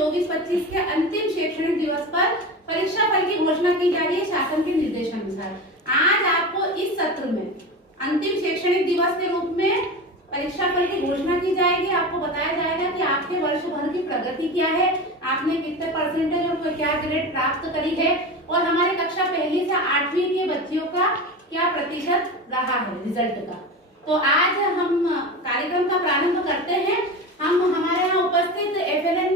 2024-25 के अंतिम शैक्षणिक दिवस पर परीक्षा फल की घोषणा की जा रही है शासन के निर्देशानुसार। आज आपको इस सत्र में अंतिम शैक्षणिक दिवस के रूप में परीक्षा फल की घोषणा की जाएगी। आपको बताया जाएगा कि आपके वर्ष भर की प्रगति क्या है, आपने कितने परसेंटेज और क्या ग्रेड प्राप्त करी है, और हमारे कक्षा पहली से 8वीं के बच्चियों का क्या प्रतिशत रहा है रिजल्ट का। तो आज हम कार्यक्रम का प्रारंभ करते हैं। हम हमारे यहाँ उपस्थित FLN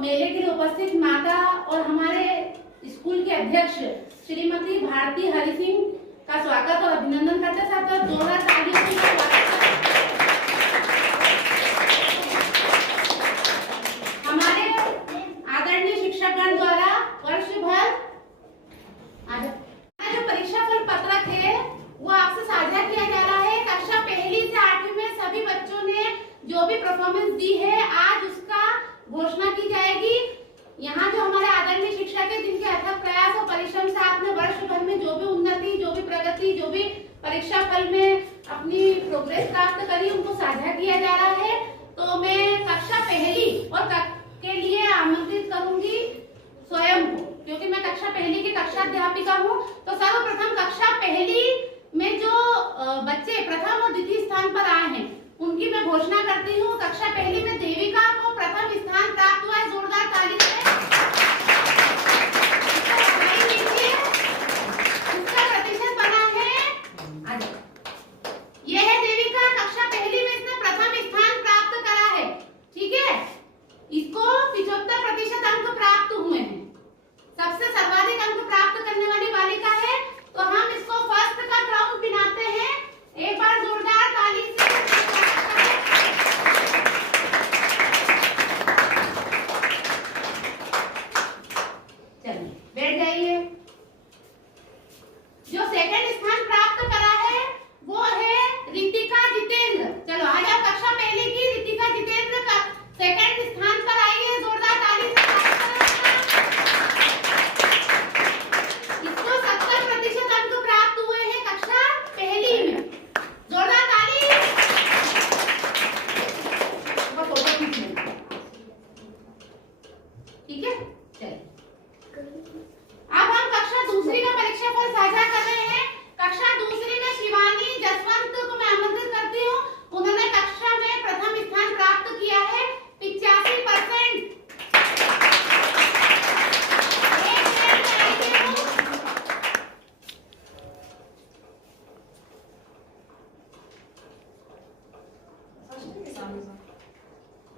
मेले के लिए उपस्थित माता और हमारे स्कूल के अध्यक्ष श्रीमती भारती हरि सिंह का स्वागत और अभिनंदन करते हैं। साथ जोरदार तालियों से स्वागत करते हैं। हमारे आदरणीय शिक्षकगण द्वारा वर्ष भर जो परीक्षा फल पत्रक है वो आपसे साझा किया जा रहा है। कक्षा पहली से 8वीं में सभी बच्चों ने जो भी परफॉर्मेंस दी है आज उसका घोषणा की जाएगी। यहाँ जो हमारे आदरणीय शिक्षक है जिनके अथक प्रयास और परिश्रम से आपने वर्ष भर में जो भी उन्नति, जो भी प्रगति, जो भी परीक्षा फल में अपनी प्रोग्रेस प्राप्त करी उनको साझा किया जा रहा है। तो मैं कक्षा पहली और के लिए आमंत्रित करूंगी स्वयं को, क्योंकि मैं कक्षा पहली की कक्षा अध्यापिका हूँ। तो सर्वप्रथम कक्षा पहली में जो बच्चे प्रथम और द्वितीय स्थान पर आए हैं उनकी मैं घोषणा करती हूँ। कक्षा पहली में देविका को प्रथम स्थान प्राप्त हुआ है, जोरदार ताली से उसका प्रतिशत बना है। यह है देविका, कक्षा पहली में इसने प्रथम स्थान प्राप्त करा है। ठीक है, इसको 75% अंक प्राप्त हुए हैं, सबसे सर्वाधिक अंक प्राप्त करने वाली बालिका है। तो हम इसको फर्स्ट का क्राउन पिनाते हैं। एक बार जोरदार ताली से चलिए बैठ जाइए। जो सेकंड स्थान प्राप्त करा है वो है रितिका जितेंद्र। चलो आज आप कक्षा पहले की रितिका जितेंद्र का सेकंड स्थान पर आई है, जोरदार ताली से। इसको 70% अंक प्राप्त हुए हैं कक्षा पहली में, जोरदार ताली। ठीक है, चलिए अब हम कक्षा दूसरी का परीक्षा फल साझा कर रहे हैं। कक्षा दूसरी में शिवानी जसवंत को मैं आमंत्रित करती हूँ। उन्होंने कक्षा में प्रथम स्थान प्राप्त किया है 85%।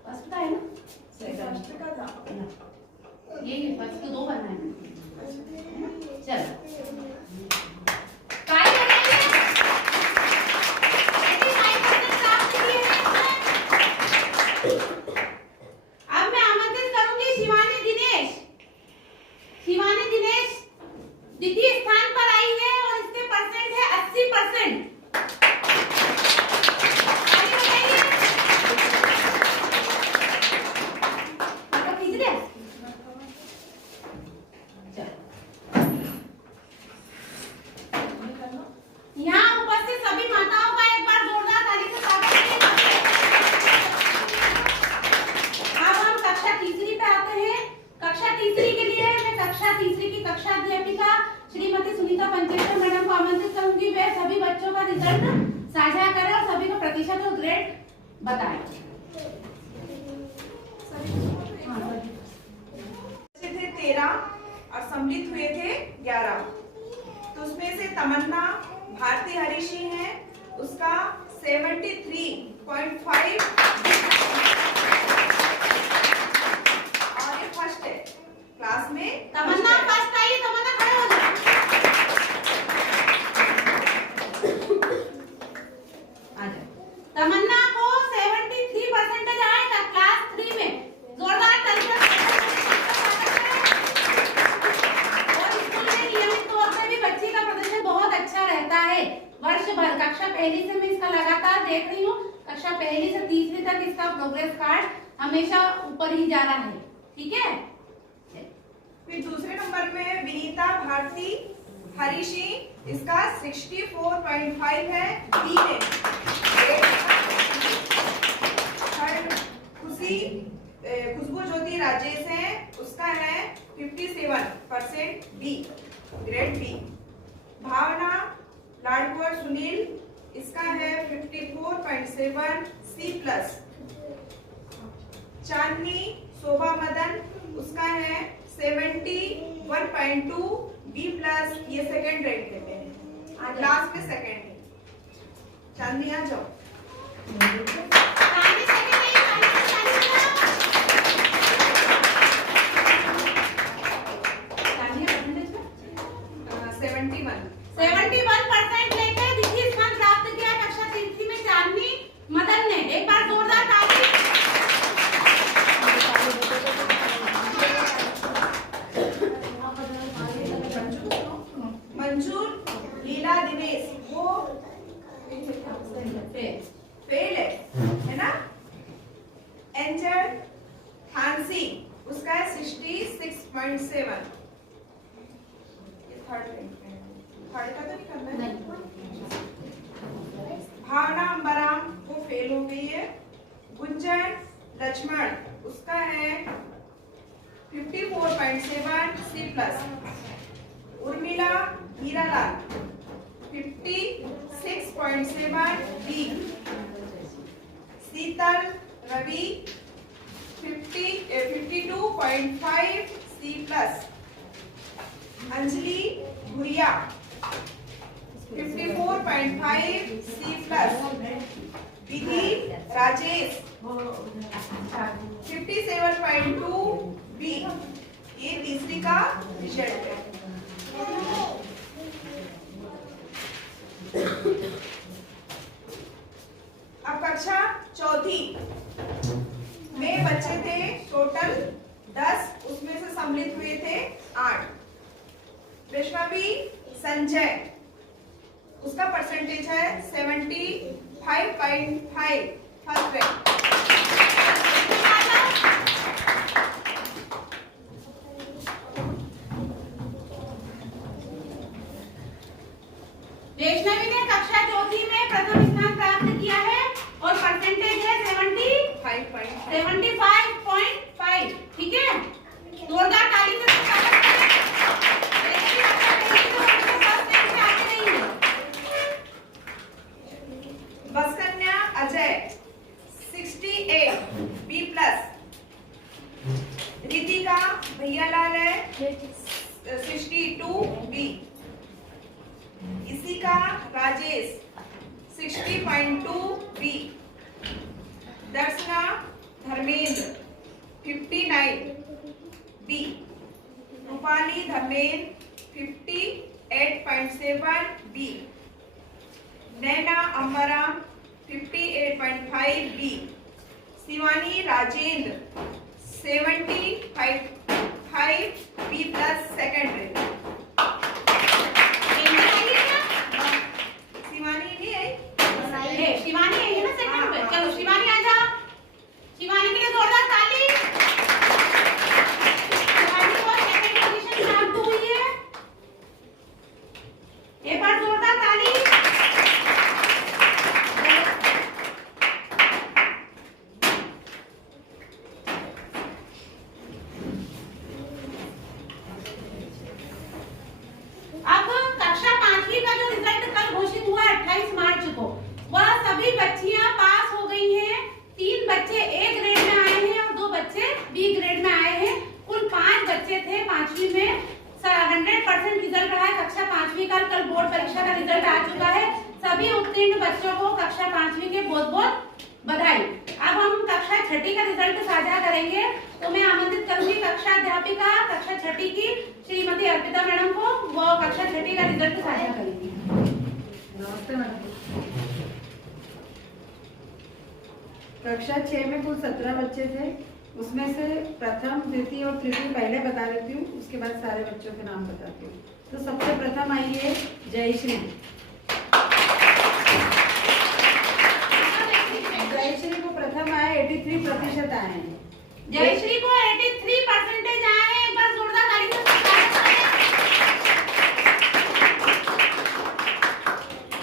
फर्स्ट का है ना, फर्स्ट का था ये फर्स्ट तो 2 बनना है। चलो अब मैं आमंत्रित करूंगी शिवानी दिनेश। शिवानी दिनेश द्वितीय स्थान पर आई है और इसके परसेंट है 80%। यहाँ उपस्थित सभी माताओं का एक बार जोरदार ताली से स्वागत है। अब हम कक्षा तीसरी पे आते हैं। कक्षा तीसरी के लिए मैं कक्षा तीसरी की कक्षा अध्यापिका श्रीमती सुनीता पंचेश्वर मैडम को आमंत्रित करूंगी। वे सभी बच्चों का रिजल्ट साझा करें और सभी को प्रतिशत और ग्रेड बताएं। बच्चे थे 13 और सम्मिलित हुए थे 11। तो उसमें से तमन्ना भारती हरीशी है, उसका 73.5 और ये फर्स्ट है क्लास में। तमन्ना फर्स्ट आई, तमन्ना खड़े हो जाओ। तमन्ना को 73% आएगा क्लास 3 में, जोरदार तालियां। और स्कूल में नियमित तौर से भी बच्ची का प्रदर्शन बहुत अच्छा रहता है वर्ष भर। कक्षा पहली से मैं इसका लगातार देख रही हूँ, कक्षा पहली से तीसरी तक इसका प्रोग्रेस कार्ड हमेशा ऊपर ही जा रहा है। ठीक है, फिर दूसरे नंबर में विनीता भारती हरीशी, इसका 64.5 है बी में। थर्ड खुशी खुशबू ज्योति राजेश है, उसका है 57% बी, ग्रेड बी। भावना लाडकुआर सुनील, इसका है 54.7 सी प्लस। चांदनी शोभा मदन, उसका है 71.2 बी प्लस। ये सेकेंड रेट देते हैं, क्लास में सेकेंड है। चांदनी आ जाओ। चांदनी सेकंड नहीं, चांदनी परसेंटेज में 71% लेकर द्वितीय स्थान प्राप्त किया कक्षा तीसरी में चांदनी मदन ने। एक बार जोरदार ताली। मंजूर लीला दिनेश, वो फेल है ना। एंजल हांसी, उसका है 66.7। ये थर्ड का तो नहीं करना है। भावना अंबराम, वो फेल हो गई है। गुंजन लक्ष्मण, उसका है 54.7 C plus. Urmila Hiralal 56.7 B. Sheetal Ravi 52.5 C plus. Anjali Bhuria 54.5 C plus. Vidhi Rajesh 57.2 B. ये तीसरी का रिजल्ट है। अब कक्षा चौथी में बच्चे थे टोटल 10, उसमें से सम्मिलित हुए थे 8। वैष्णवी संजय, उसका परसेंटेज है 75.5, फर्स्ट रैंक। वैष्णवी ने कक्षा चौथी में प्रथम स्थान प्राप्त किया है और परसेंटेज है 75.5। ठीक है, जोरदार ताली से स्वागत करें। बसकन्या अजय 68 बी प्लस। रितिका भैयालाल है 62 बी। इसी का Rajesh 60.2 B. Darshana Dharmendra 59 B. Rupali Dharmendra 58.7 B. Naina Ambaram 58.5 B. Shivani Rajendra 75 B plus, second rate. Shivani नहीं आई? शिवानी है ना सेकंड पे। चलो शिवानी आ जाओ। शिवानी के लिए जोरदार ताली। शिवानी को सेकंड पोजीशन प्राप्त हुई है। एक बार जोरदार ताली। अब कक्षा पांचवी का जो रिजल्ट कल घोषित हुआ 28 मार्च को, वह सभी बच्चियां पास हो गई हैं। 3 बच्चे ए ग्रेड में आए हैं और 2 बच्चे बी ग्रेड में आए हैं। कुल 5 बच्चे थे पांचवी में। 100% रिजल्ट रहा है कक्षा पांचवी का। कल बोर्ड परीक्षा का रिजल्ट आ चुका है। सभी उत्तीर्ण बच्चों को कक्षा पांचवी के बहुत बहुत बधाई। अब हम कक्षा छठी का रिजल्ट साझा करेंगे, तो मैं आमंत्रित करूंगी कक्षा अध्यापिका कक्षा छठी की श्रीमती अर्पिता मैडम को। वो कक्षा छठी का रिजल्ट साझा करेंगी। नमस्ते मैडम। कक्षा 6 में कुल 17 बच्चे थे। उसमें से प्रथम, द्वितीय और तृतीय पहले बता देती हूँ, उसके बाद सारे बच्चों के नाम बताती हूँ। तो सबसे प्रथम आई है जयश्री। जयश्री को प्रथम आए 83% आए हैं। जयश्री को 83% आए हैं। एक बार जोरदार ताली से स्वागत करें।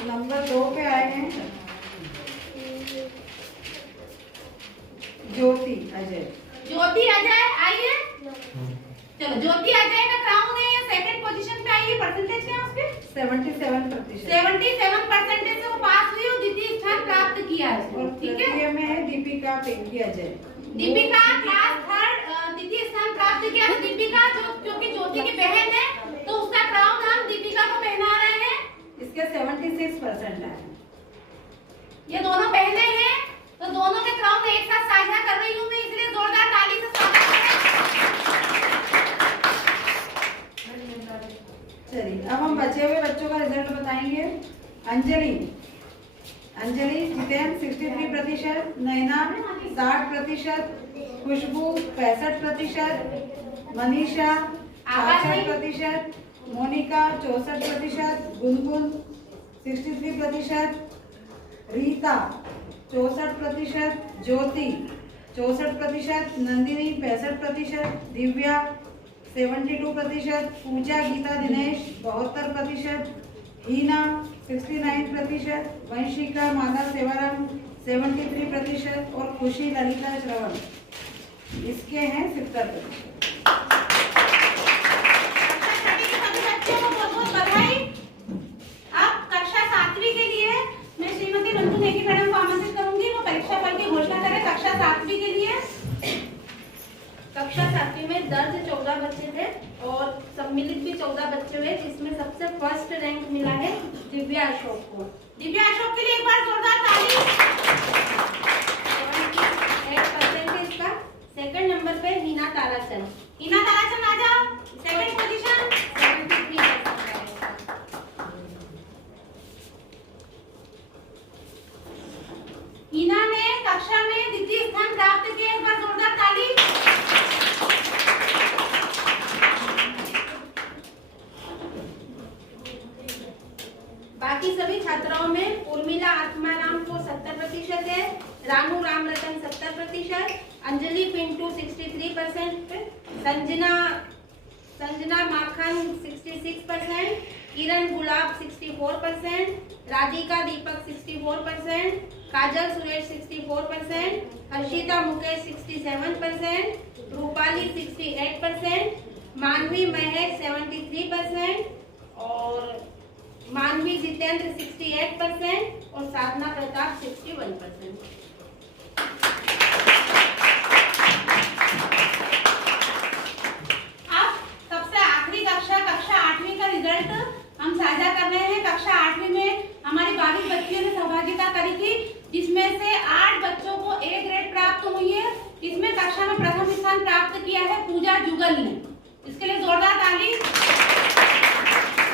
नंबर 2 पे आए हैं ज्योति अजय। ज्योति अजय आइए। चलो ज्योति अजय का क्राउन है, सेकंड पोजीशन पे आई है। परसेंटेज क्या है उसके? 77%। 77% से वो पास हुई और द्वितीय स्थान प्राप्त किया है। और ठीक है, तृतीय में है दीपिका पिंकी अजय। दीपिका क्लास 3 द्वितीय स्थान प्राप्त किया। तो दीपिका जो क्योंकि ज्योति की बहन है तो उसका क्राउन हम दीपिका को पहना रहे हैं। इसके 76% है। ये दोनों बहनें हैं तो दोनों के क्राउन एक साथ साझा कर रही हूँ मैं, इसलिए जोरदार ताली से स्वागत करें। चलिए अब हम बचे हुए बच्चों का रिजल्ट बताएंगे। अंजलि जितेन 63%, नैना 60%, खुशबू 65%, मनीषा 66%, मोनिका 64%, गुनगुन 63%, रीता 64%, ज्योति 64%, नंदिनी 65%, दिव्या 72%, पूजा गीता दिनेश 72%, हीना 69%, वंशिका माधव सेवाराम 73% और खुशी ललिता श्रवण इसके हैं 70%। बच्चों को बहुत बहुत बधाई। अब कक्षा 7वीं के लिए मैं श्रीमती बंधु नेगी मैडम को आमंत्रित करूंगी, वो परीक्षा फल की घोषणा करें कक्षा 7वीं के लिए। कक्षा 7वीं में दर्ज 14 बच्चे थे और सम्मिलित भी 14 बच्चे हुए, जिसमें सबसे फर्स्ट रैंक मिला है दिव्या अशोक को। दिव्या अशोक के लिए एक बार जोरदार ताली। 78% इसका। सेकंड नंबर पे हीना ताराचंद। हीना ताराचंद आ जाओ, सेकंड पोजीशन। 73%। हीना ने कक्षा में द्वितीय स्थान प्राप्त किया, एक बार जोरदार ताली। बाकी सभी छात्राओं में उर्मिला आत्माराम को 70% है, रानू रामरतन 70%, अंजलि पिंटू 63%, संजना माखन 66%, किरण गुलाब 64%, राधिका दीपक 64%, काजल सुरेश 64%, हर्षिता मुकेश 67%, रूपाली 68%, मानवी महक 73% और मानवी जितेंद्र 68% और साधना प्रताप 61%। अब सबसे आखिरी कक्षा 8वीं का रिजल्ट हम साझा कर रहे हैं। कक्षा 8वीं में हमारी 22 बच्चियों ने सहभागिता करी थी, जिसमें से 8 बच्चों को A ग्रेड प्राप्त हुई है। इसमें कक्षा में प्रथम स्थान प्राप्त किया है पूजा जुगल ने, इसके लिए जोरदार ताली।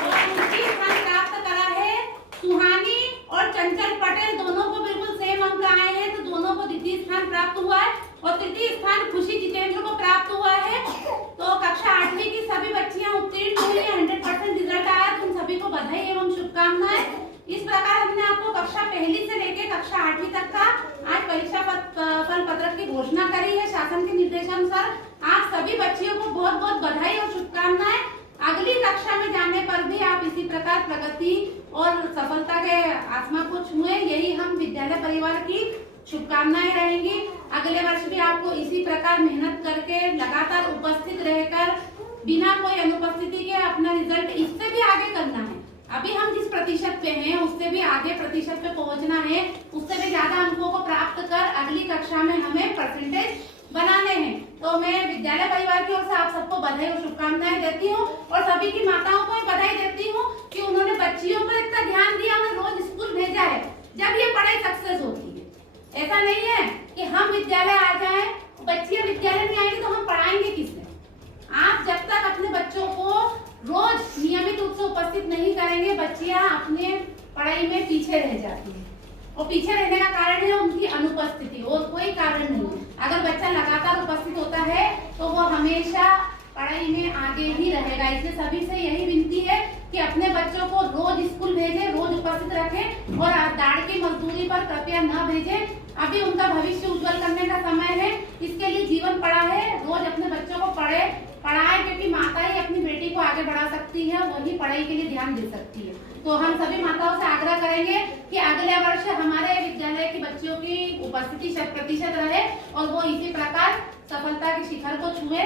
और दूसरी स्थान प्राप्त करा है सुहानी और चंचल पटेल, दोनों को बिल्कुल सेम अंक आए हैं, तो दोनों को द्वितीय स्थान प्राप्त हुआ है। और तृतीय स्थान खुशी जितेंद्र को प्राप्त हुआ है। तो कक्षा 8वीं की सभी बच्चियां उत्तीर्ण हुई है, 100% रिजल्ट आया, तो उन सभी को बधाई एवं शुभकामनाएं। इस प्रकार हमने आपको कक्षा 1 से लेकर कक्षा 8वीं तक का आज परीक्षा फल पत्रक की घोषणा करी है शासन के निर्देशानुसार। आप सभी बच्चियों को बहुत बहुत बधाई और शुभकामनाएं। अगली कक्षा में जाने पर भी आप इसी प्रकार प्रगति और सफलता के आसमान को छुए, यही हम विद्यालय परिवार की शुभकामनाएं रहेंगी। अगले वर्ष भी आपको इसी प्रकार मेहनत करके लगातार उपस्थित रहकर बिना कोई अनुपस्थिति के अपना रिजल्ट इससे भी आगे करना है। अभी हम जिस प्रतिशत पे हैं उससे भी आगे प्रतिशत पे पहुंचना है, उससे भी ज्यादा अंकों को प्राप्त कर अगली कक्षा में हमें परसेंटेज बनाने हैं। तो मैं विद्यालय परिवार की ओर से आप सबको बधाई और शुभकामनाएं देती हूँ और सभी की माताओं को बधाई देती हूँ कि उन्होंने बच्चियों पर इतना ध्यान दिया, उन्हें रोज स्कूल भेजा है, जब ये पढ़ाई सक्सेस होती है। ऐसा नहीं है कि हम विद्यालय आ जाएं, बच्चियां विद्यालय में आएंगी तो हम पढ़ाएंगे किससे। आप जब तक अपने बच्चों को रोज नियमित रूप से उपस्थित नहीं करेंगे, बच्चियां अपने पढ़ाई में पीछे रह जाती है। और पीछे रहने का कारण है उनकी अनुपस्थिति, और कोई कारण नहीं है। अगर बच्चा लगातार उपस्थित होता है तो वो हमेशा पढ़ाई में आगे ही रहेगा। इसलिए सभी से यही विनती है कि अपने बच्चों को रोज स्कूल भेजें, रोज उपस्थित रखें और दाढ़ की मजदूरी पर कृपया न भेजें। अभी उनका भविष्य उज्जवल करने का समय है, इसके लिए जीवन पड़ा है। रोज अपने बच्चों को पढ़ाए, क्योंकि माता ही अपनी बेटी को आगे बढ़ा सकती है, वही पढ़ाई के लिए ध्यान दे सकती है। तो हम सभी माताओं से आग्रह करेंगे कि अगले वर्ष हमारे विद्यालय की बच्चियों की उपस्थिति 100% रहे और वो इसी प्रकार सफलता के के शिखर को छुए।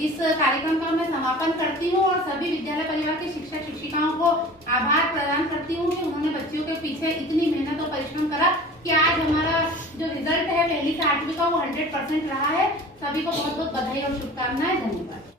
इस कार्यक्रम का मैं समापन करती हूँ और सभी विद्यालय परिवार की शिक्षक शिक्षिकाओं को आभार प्रदान करती हूँ कि उन्होंने बच्चियों के पीछे इतनी मेहनत और परिश्रम करा कि आज हमारा जो रिजल्ट है पहली से 8वीं का वो 100% रहा है। सभी को बहुत बहुत बधाई और शुभकामनाएं। धन्यवाद।